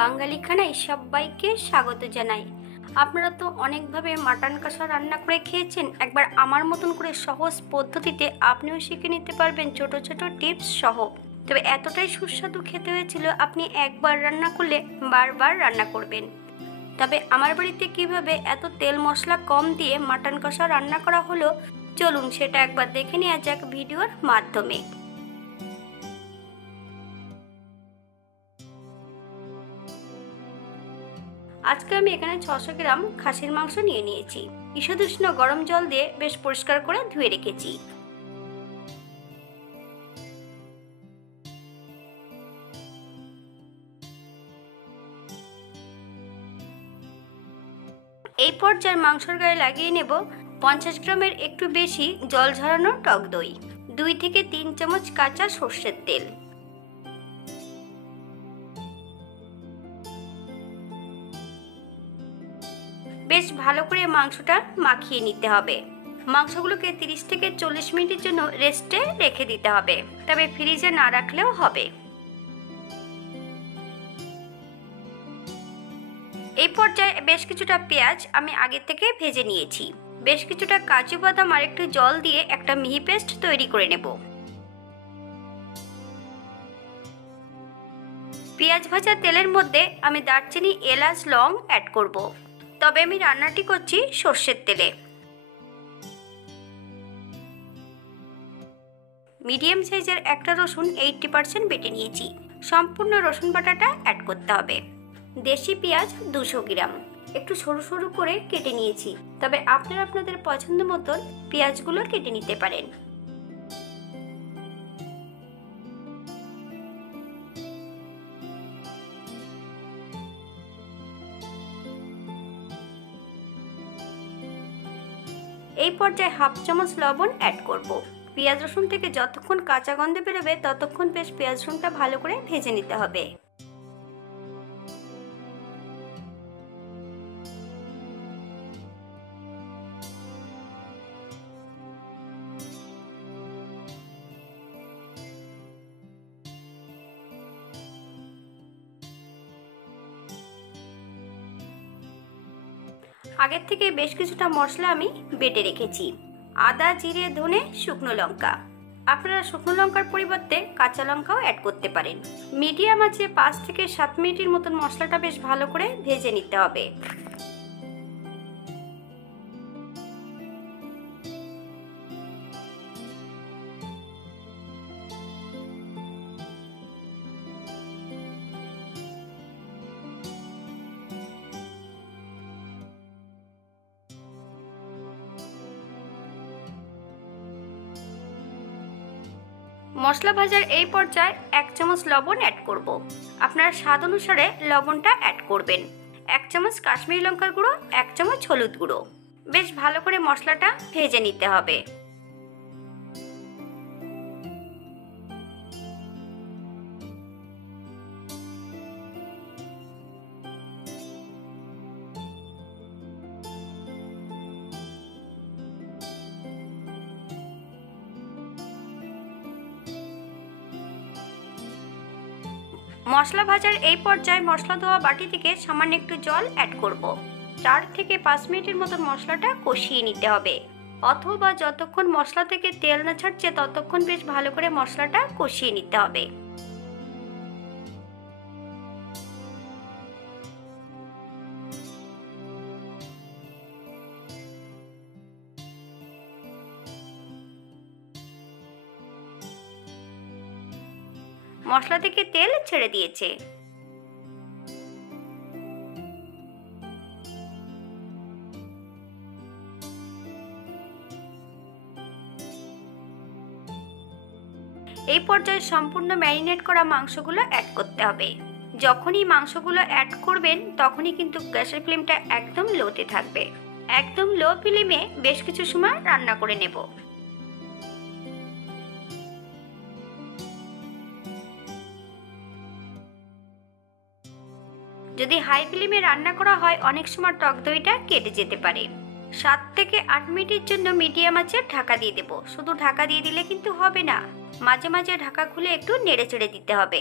বাঙালি খানায় সবাইকে স্বাগত জানাই। আপনারা তো অনেকভাবে মাটন কষা রান্না করে খেয়েছেন। একবার আমার মতন করে সহজ পদ্ধতিতে আপনিও শিখে নিতে পারবেন ছোট ছোট টিপস সহ। তবে এতটাই সুস্বাদু খেতে হয়েছিল, আপনি একবার রান্না করলে বারবার রান্না করবেন। তবে আমার বাড়িতে কিভাবে এত তেল মশলা কম দিয়ে মাটন কষা রান্না করা হলো, চলুন সেটা একবার দেখে নেওয়া যাক ভিডিওর মাধ্যমে। আজকে আমি এখানে 600 গ্রাম খাসির মাংস নিয়ে নিয়েছি। ঈষদুষ্ণ গরম জল দিয়ে বেশ পরিষ্কার করে ধুয়ে রেখেছি। এই পর্যায়ে মাংসের গায়ে লাগিয়ে নেব 50 গ্রামের একটু বেশি জল ঝরানো টক দই, 2 থেকে 3 চামচ কাঁচা সর্ষের তেল। বেশ ভালো করে মাংসটা মাখিয়ে নিতে হবে। মাংসগুলোকে 30 থেকে 40 মিনিটের জন্য রেস্টে রেখে দিতে হবে, তবে ফ্রিজে না রাখলেও হবে। এই পর্যায়ে বেশ কিছুটা পেঁয়াজ আমি আগে থেকে ভেজে নিয়েছি। বেশ কিছুটা কাজু বাদাম আর একটু জল দিয়ে একটা মিহি পেস্ট তৈরি করে নেব। পেঁয়াজ ভাজা তেলের মধ্যে আমি দারচিনি, এলাচ, লং অ্যাড করব। তবে আমি রান্নাটি করছি সর্ষের তেলে। মিডিয়াম সাইজের একটা রসুন 80% বেটে নিয়েছি। সম্পূর্ণ রসুন বাটাটা অ্যাড করতে হবে। দেশি পেঁয়াজ 200 গ্রাম একটু সরু সরু করে কেটে নিয়েছি, তবে আপনারা আপনাদের পছন্দ মতন পেঁয়াজগুলো কেটে নিতে পারেন। এই পর্যায়ে হাফ চামচ লবণ অ্যাড করব। পেঁয়াজ রসুন থেকে যতক্ষণ কাঁচা গন্ধ বেরোবে ততক্ষণ বেশ পেঁয়াজ রসুনটা ভালো করে ভেজে নিতে হবে। আগের থেকে বেশ কিছুটা মশলা আমি বেটে রেখেছি। আদা, জিরে, ধনে, শুকনো লঙ্কা। আপনারা শুকনো লঙ্কার পরিবর্তে কাঁচা লঙ্কাও অ্যাড করতে পারেন। মিডিয়াম আঁচে 5 থেকে 7 মিনিটের মতন মশলাটা বেশ ভালো করে ভেজে নিতে হবে। মশলা ভাজার এই পর্যায়ে 1 চামচ লবণ অ্যাড করব। আপনার স্বাদ অনুসারে লবণটা অ্যাড করবেন। 1 চামচ কাশ্মীরি লঙ্কার গুঁড়ো, 1 চামচ হলুদ গুঁড়ো। বেশ ভালো করে মশলাটা ভেজে নিতে হবে। মশলা ভাজার এই পর্যায়ে মশলা ধোয়া বাটি থেকে সামান্য একটু জল অ্যাড করব। 4 থেকে 5 মিনিটের মতো মশলাটা কষিয়ে নিতে হবে, অথবা যতক্ষণ মশলা থেকে তেল না ছাড়ছে ততক্ষণ বেশ ভালো করে মশলাটা কষিয়ে নিতে হবে। মশলা থেকে তেল ছেড়ে দিয়েছে। এই পর্যায়ে সম্পূর্ণ ম্যারিনেট করা মাংসগুলো অ্যাড করতে হবে। যখনই মাংসগুলো অ্যাড করবেন তখনই কিন্তু গ্যাসের ফ্লেমটা একদম লোতে থাকবে। একদম লো ফ্লেমে বেশ কিছু সময় রান্না করে নেব। যদি হাই ফ্লেমে রান্না করা হয় অনেক সময় টক দইটা কেটে যেতে পারে। 7 থেকে 8 মিনিটের জন্য মিডিয়াম আঁচে ঢাকা দিয়ে দেব। শুধু ঢাকা দিয়ে দিলে কিন্তু হবে না, মাঝে মাঝে ঢাকা খুলে একটু নেড়ে চেড়ে দিতে হবে।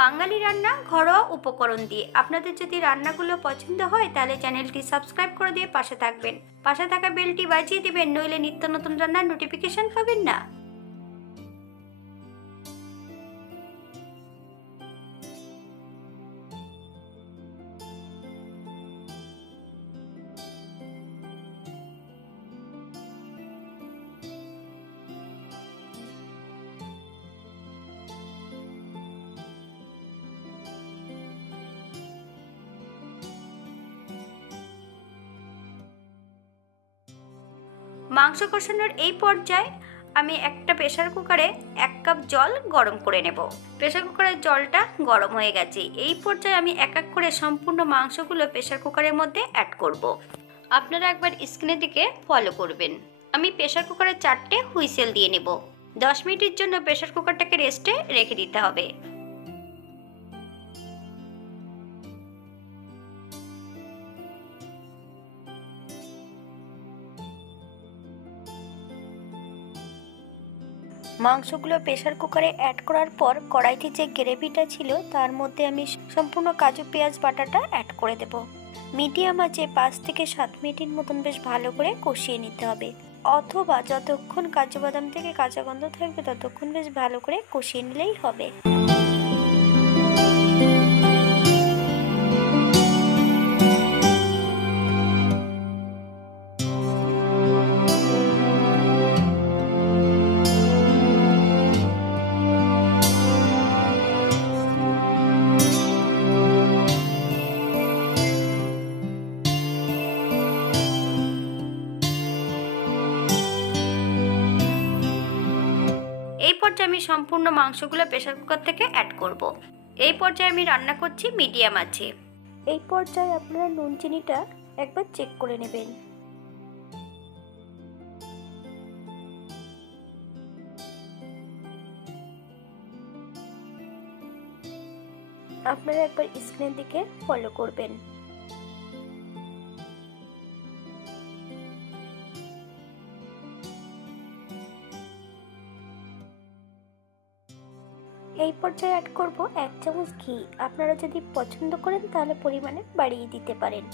বাঙালি রান্না ঘরোয়া উপকরণ দিয়ে। আপনাদের যদি রান্নাগুলো পছন্দ হয় তাহলে চ্যানেলটি সাবস্ক্রাইব করে দিয়ে পাশে থাকবেন। পাশে থাকা বেলটি বাজিয়ে দিবেন, নইলে নিত্য নতুন রান্নার নোটিফিকেশন পাবেন না। মাংস কষানোর এই পর্যায়ে আমি একটা প্রেসার কুকারে 1 কাপ জল গরম করে নেব। প্রেসার কুকারের জলটা গরম হয়ে গেছে। এই পর্যায়ে আমি এক এক করে সম্পূর্ণ মাংসগুলো প্রেসার কুকারের মধ্যে অ্যাড করব। আপনারা একবার স্ক্রিনের দিকে ফলো করবেন। আমি প্রেসার কুকারে 4টে হুইসেল দিয়ে নেব। 10 মিনিটের জন্য প্রেসার কুকারটাকে রেস্টে রেখে দিতে হবে। মাংসগুলো প্রেসার কুকারে অ্যাড করার পর কড়াইতে যে গ্রেভিটা ছিল তার মধ্যে আমি সম্পূর্ণ কাজু পেঁয়াজ বাটাটা অ্যাড করে দেব। মিডিয়াম আঁচে 5 থেকে 7 মিনিটের মতন বেশ ভালো করে কষিয়ে নিতে হবে, অথবা যতক্ষণ কাজু বাদাম থেকে কাঁচা গন্ধ থাকবে ততক্ষণ বেশ ভালো করে কষিয়ে নিলেই হবে। এই পর্যায়ে আমি সম্পূর্ণ মাংসগুলো প্রেসার কুকার থেকে অ্যাড করব। এই পর্যায়ে আমি রান্না করছি মিডিয়াম আঁচে। এই পর্যায়ে আপনারা নুন চিনিটা একবার চেক করে নেবেন। আপনারা একবার স্ক্রিনের দিকে ফলো করবেন। এই পর্যায়ে অ্যাড করব 1 চামচ ঘি। আপনারা যদি পছন্দ করেন তাহলে পরিমাণে বাড়িয়ে দিতে পারেন,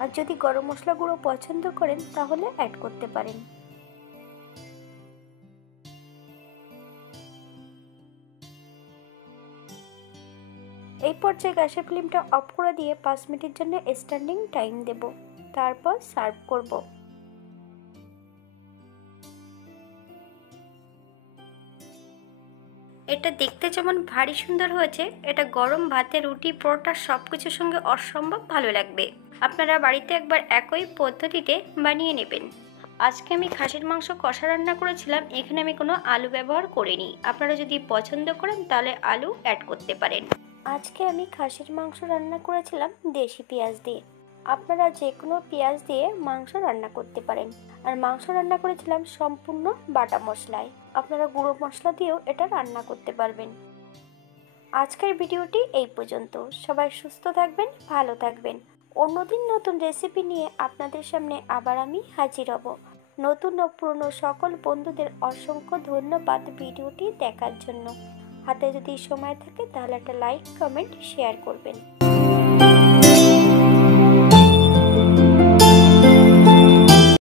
আর যদি গরম মশলা গুঁড়ো পছন্দ করেন তাহলে অ্যাড করতে পারেন। এই পর্যায়ে গ্যাসের ফ্লেমটা অফ করে দিয়ে 5 মিনিটের জন্য স্ট্যান্ডিং টাইম দেব, তারপর সার্ভ করব। এটা দেখতে যেমন ভারী সুন্দর হয়েছে, এটা গরম ভাতে, রুটি, পরোটা সবকিছুর সঙ্গে অসম্ভব ভালো লাগবে। আপনারা বাড়িতে একবার একই পদ্ধতিতে বানিয়ে নেবেন। আজকে আমি খাসির মাংস কষা রান্না করেছিলাম, এখানে আমি কোনো আলু ব্যবহার করিনি। আপনারা যদি পছন্দ করেন তাহলে আলু অ্যাড করতে পারেন। আজকে আমি খাসির মাংস রান্না করেছিলাম দেশি পেঁয়াজ দিয়ে। আপনারা যে কোনো পেঁয়াজ দিয়ে মাংস রান্না করতে পারেন। আর মাংস রান্না করেছিলাম সম্পূর্ণ বাটা মশলায়। আপনারা গুঁড়ো মশলা দিয়েও এটা রান্না করতে পারবেন। আজকের ভিডিওটি এই পর্যন্ত। সবাই সুস্থ থাকবেন, ভালো থাকবেন। অন্যদিন নতুন রেসিপি নিয়ে আপনাদের সামনে আবার আমি হাজির হব। নতুন ও পুরনো সকল বন্ধুদের অসংখ্য ধন্যবাদ ভিডিওটি দেখার জন্য। হাতে যদি সময় থাকে তাহলে একটা লাইক, কমেন্ট, শেয়ার করবেন।